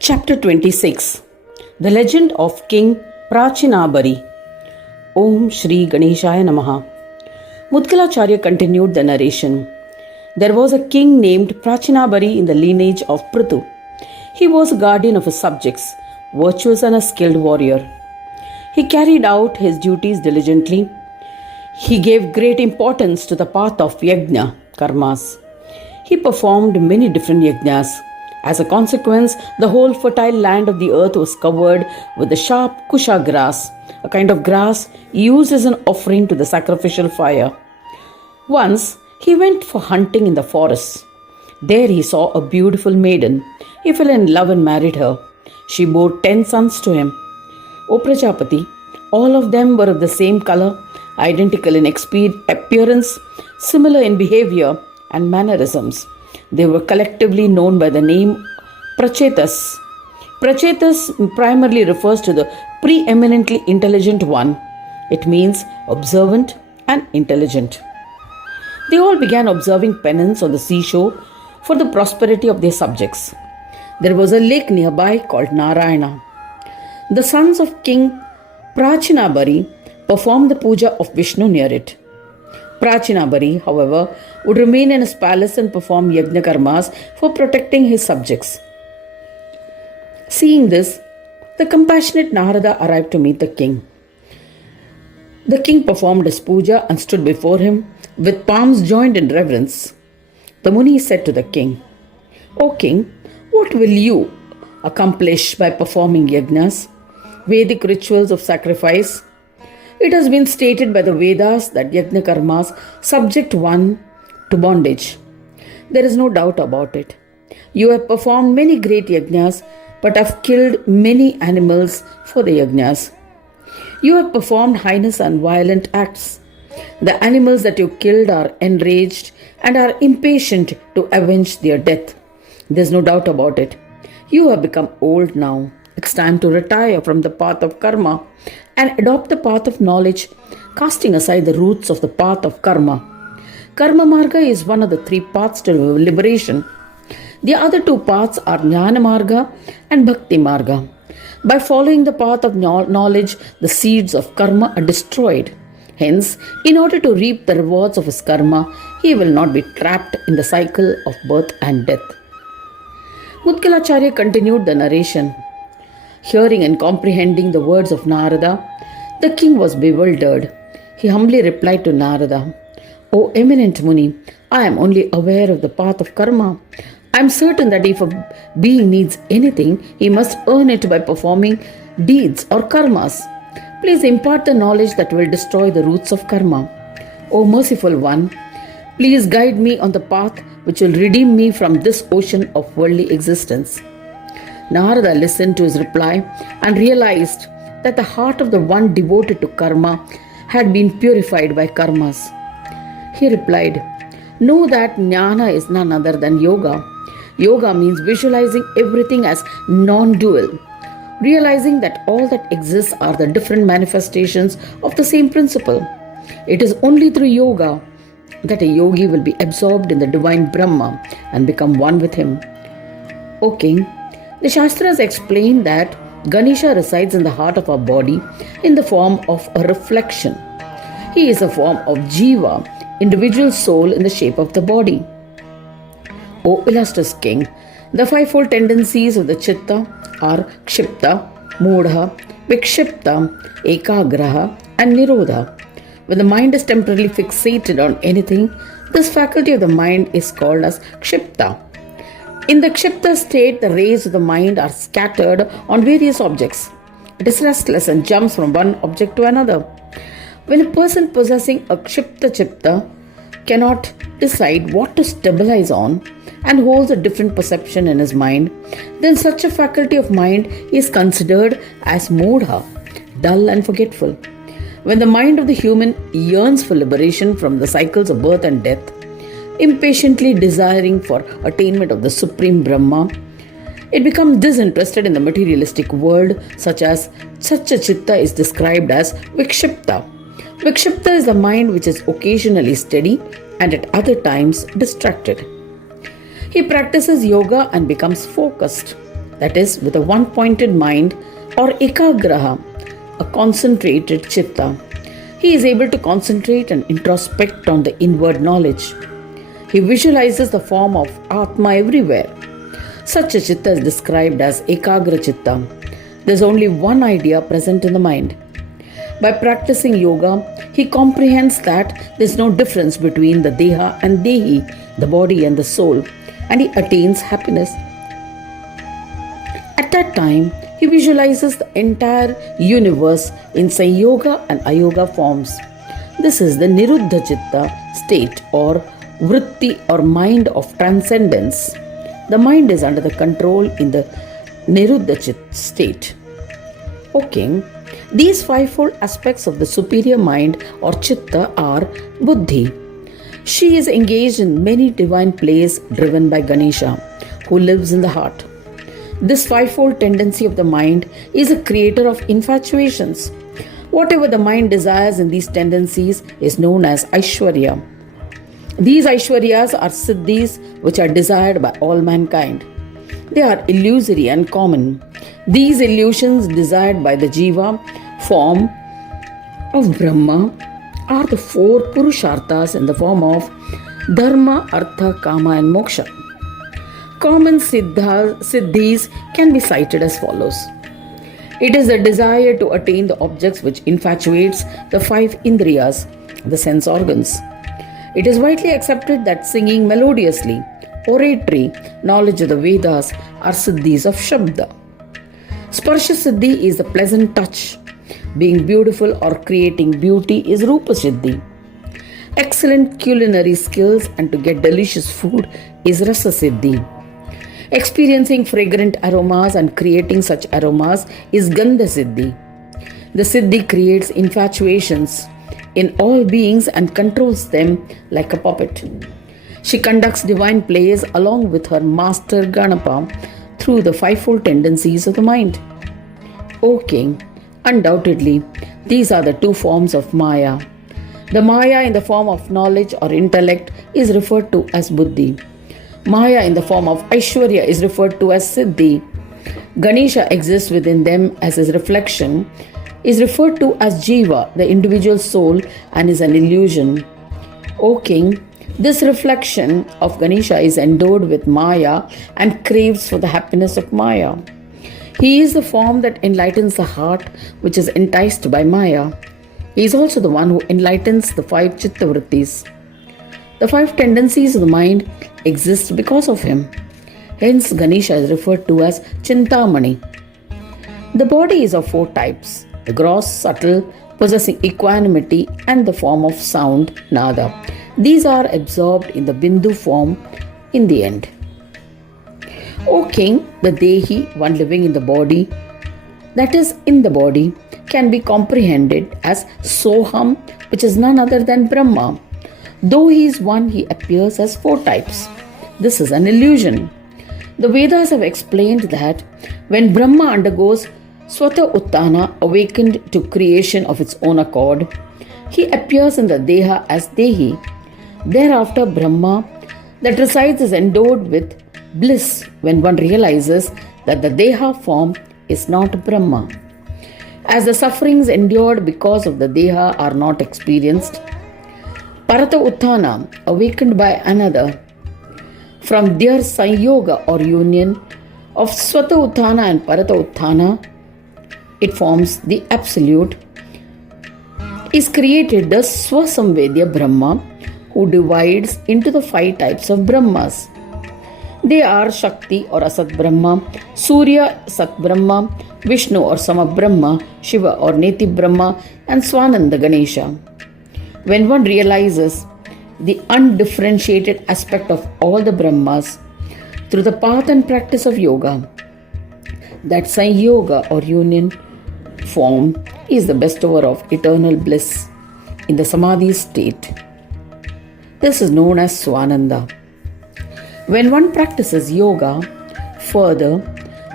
Chapter 26. The Legend of King Prachinabarhi. Om Shri Ganeshaya Namaha. Mudgalacharya continued the narration. There was a king named Prachinabarhi in the lineage of Prithu. He was a guardian of his subjects, virtuous and a skilled warrior. He carried out his duties diligently. He gave great importance to the path of yajna, karmas. He performed many different yajnas. As a consequence, the whole fertile land of the earth was covered with the sharp kusha grass, a kind of grass used as an offering to the sacrificial fire. Once, he went for hunting in the forest. There he saw a beautiful maiden. He fell in love and married her. She bore 10 sons to him. O Prajapati, all of them were of the same color, identical in appearance, similar in behavior and mannerisms. They were collectively known by the name Prachetas. Prachetas primarily refers to the preeminently intelligent one. It means observant and intelligent. They all began observing penance on the seashore for the prosperity of their subjects. There was a lake nearby called Narayana. The sons of King Prachinabarhi performed the puja of Vishnu near it. Prachinabarhi, however, would remain in his palace and perform yajna karmas for protecting his subjects. Seeing this, the compassionate Narada arrived to meet the king. The king performed his puja and stood before him with palms joined in reverence. The Muni said to the king, "O king, what will you accomplish by performing yajnas, Vedic rituals of sacrifice? It has been stated by the Vedas that yajna karmas subject one to bondage. There is no doubt about it. You have performed many great yajnas, but have killed many animals for the yajnas. You have performed heinous and violent acts. The animals that you killed are enraged and are impatient to avenge their death. There is no doubt about it. You have become old now. It's time to retire from the path of karma and adopt the path of knowledge, casting aside the roots of the path of karma. Karma marga is one of the 3 paths to liberation. The other 2 paths are jnana marga and bhakti marga. By following the path of knowledge, the seeds of karma are destroyed. Hence, in order to reap the rewards of his karma, he will not be trapped in the cycle of birth and death." Mudgalacharya continued the narration. Hearing and comprehending the words of Narada, the king was bewildered. He humbly replied to Narada, "O eminent Muni, I am only aware of the path of karma. I am certain that if a being needs anything, he must earn it by performing deeds or karmas. Please impart the knowledge that will destroy the roots of karma. O merciful one, please guide me on the path which will redeem me from this ocean of worldly existence." Narada listened to his reply and realized that the heart of the one devoted to karma had been purified by karmas. He replied, "Know that jnana is none other than yoga. Yoga means visualizing everything as non-dual, realizing that all that exists are the different manifestations of the same principle. It is only through yoga that a yogi will be absorbed in the divine Brahma and become one with him. O king, the Shastras explain that Ganesha resides in the heart of our body in the form of a reflection. He is a form of Jiva, individual soul in the shape of the body. O illustrious king, the 5-fold tendencies of the Chitta are Kshipta, Mudha, Vikshipta, Ekagraha and Nirodha. When the mind is temporarily fixated on anything, this faculty of the mind is called as Kshipta. In the Kshipta state, the rays of the mind are scattered on various objects. It is restless and jumps from one object to another. When a person possessing a Kshipta Chitta cannot decide what to stabilize on and holds a different perception in his mind, then such a faculty of mind is considered as Mudha, dull and forgetful. When the mind of the human yearns for liberation from the cycles of birth and death, impatiently desiring for attainment of the supreme Brahma, it becomes disinterested in the materialistic world, such a chitta is described as Vikshipta. Vikshipta is the mind which is occasionally steady and at other times distracted. He practices yoga and becomes focused. that is, with a one pointed mind, or ekagraha, a concentrated chitta. He is able to concentrate and introspect on the inward knowledge. He visualizes the form of Atma everywhere. Such a chitta is described as ekagra chitta. There is only one idea present in the mind. By practicing yoga, he comprehends that there is no difference between the deha and dehi, the body and the soul, and he attains happiness. At that time, he visualizes the entire universe in Sanyoga and Ayoga forms. This is the Niruddha Chitta state or Vritti or mind of transcendence. The mind is under the control in the Niruddha Chitta state. O King, these fivefold aspects of the superior mind or Chitta are Buddhi. She is engaged in many divine plays driven by Ganesha, who lives in the heart. This fivefold tendency of the mind is a creator of infatuations. Whatever the mind desires in these tendencies is known as Aishwarya. These Aishwaryas are Siddhis which are desired by all mankind. They are illusory and common. These illusions desired by the Jiva form of Brahma are the four Purusharthas in the form of Dharma, Artha, Kama and Moksha. Common siddhis can be cited as follows. It is the desire to attain the objects which infatuates the five indriyas, the sense organs. It is widely accepted that singing melodiously, oratory, knowledge of the Vedas are siddhis of Shabda. Sparsha siddhi is the pleasant touch. Being beautiful or creating beauty is Rupa siddhi. Excellent culinary skills and to get delicious food is Rasa siddhi. Experiencing fragrant aromas and creating such aromas is Gandha siddhi. The siddhi creates infatuations in all beings and controls them like a puppet. She conducts divine plays along with her master Ganapa through the fivefold tendencies of the mind. O King, undoubtedly, these are the two forms of Maya. The Maya in the form of knowledge or intellect is referred to as Buddhi. Maya in the form of Aishwarya is referred to as Siddhi. Ganesha exists within them as his reflection, is referred to as Jiva, the individual soul, and is an illusion. O King, this reflection of Ganesha is endowed with Maya and craves for the happiness of Maya. He is the form that enlightens the heart which is enticed by Maya. He is also the one who enlightens the five Chitta Vrittis. The five tendencies of the mind exist because of him. Hence, Ganesha is referred to as Chintamani. The body is of four types: the gross, subtle, possessing equanimity, and the form of sound, Nada. These are absorbed in the Bindu form in the end. O King, the Dehi, one living in the body, that is, in the body, can be comprehended as Soham, which is none other than Brahma. Though he is one, he appears as four types. This is an illusion. The Vedas have explained that when Brahma undergoes Swata Uttana, awakened to creation of its own accord, he appears in the Deha as Dehi. Thereafter, Brahma that resides is endowed with bliss when one realizes that the Deha form is not Brahma. As the sufferings endured because of the Deha are not experienced, Parata Uttana, awakened by another, from their Sanyoga or union of Swata Uttana and Parata Uttana, it forms the Absolute, is created the Swasamvedya Brahma, who divides into the five types of Brahmas. They are Shakti or Asat Brahma, Surya Sat Brahma, Vishnu or Sama Brahma, Shiva or Neti Brahma, and Swananda Ganesha. When one realizes the undifferentiated aspect of all the Brahmas through the path and practice of yoga, that Sanyoga or union form is the bestower of eternal bliss in the Samadhi state. This is known as Swananda. When one practices yoga, further,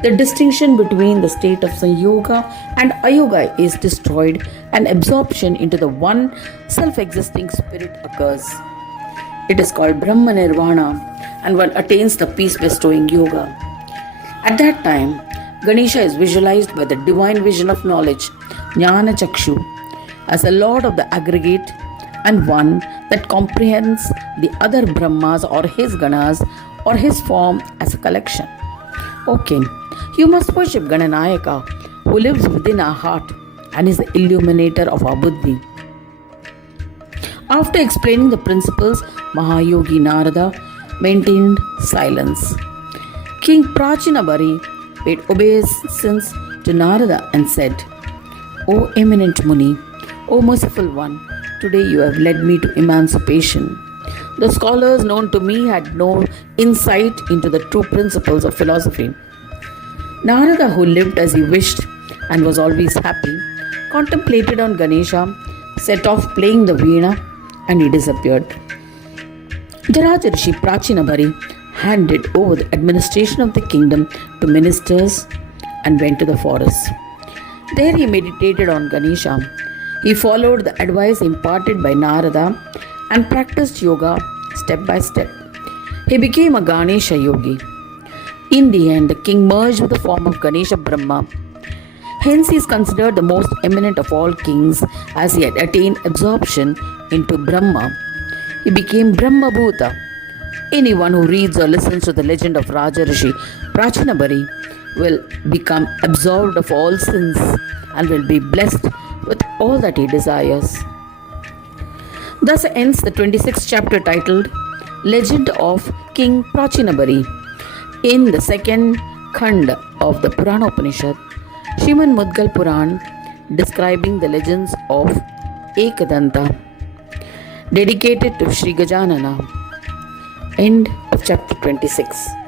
the distinction between the state of Sanyoga and Ayoga is destroyed and absorption into the one self-existing spirit occurs. It is called Brahma Nirvana and one attains the peace-bestowing yoga. At that time, Ganesha is visualized by the divine vision of knowledge, Jnana Chakshu, as a lord of the aggregate and one that comprehends the other Brahmas or his Ganas or his form as a collection. O king, you must worship Gananayaka, who lives within our heart and is the illuminator of our buddhi. After explaining the principles, Mahayogi Narada maintained silence. King Prachinabarhi paid obeisance to Narada and said, O eminent Muni, O merciful one, today you have led me to emancipation. The scholars known to me had no insight into the true principles of philosophy. Narada, who lived as he wished and was always happy, contemplated on Ganesha, set off playing the veena, and he disappeared. Jaraja Rishi Prachinabarhi handed over the administration of the kingdom to ministers and went to the forest. There he meditated on Ganesha. He followed the advice imparted by Narada and practiced yoga step by step. He became a Ganesha yogi. In the end, the king merged with the form of Ganesha Brahma. Hence, he is considered the most eminent of all kings as he had attained absorption into Brahma. He became Brahma Bhuta. Anyone who reads or listens to the legend of Raja Rishi Prachinabarhi will become absolved of all sins and will be blessed with all that he desires. Thus ends the 26th chapter titled Legend of King Prachinabarhi. In the second Khand of the Puran Upanishad, Srimad Mudgal Puran describing the legends of Ekadanta, dedicated to Sri Gajanana. End of chapter 26.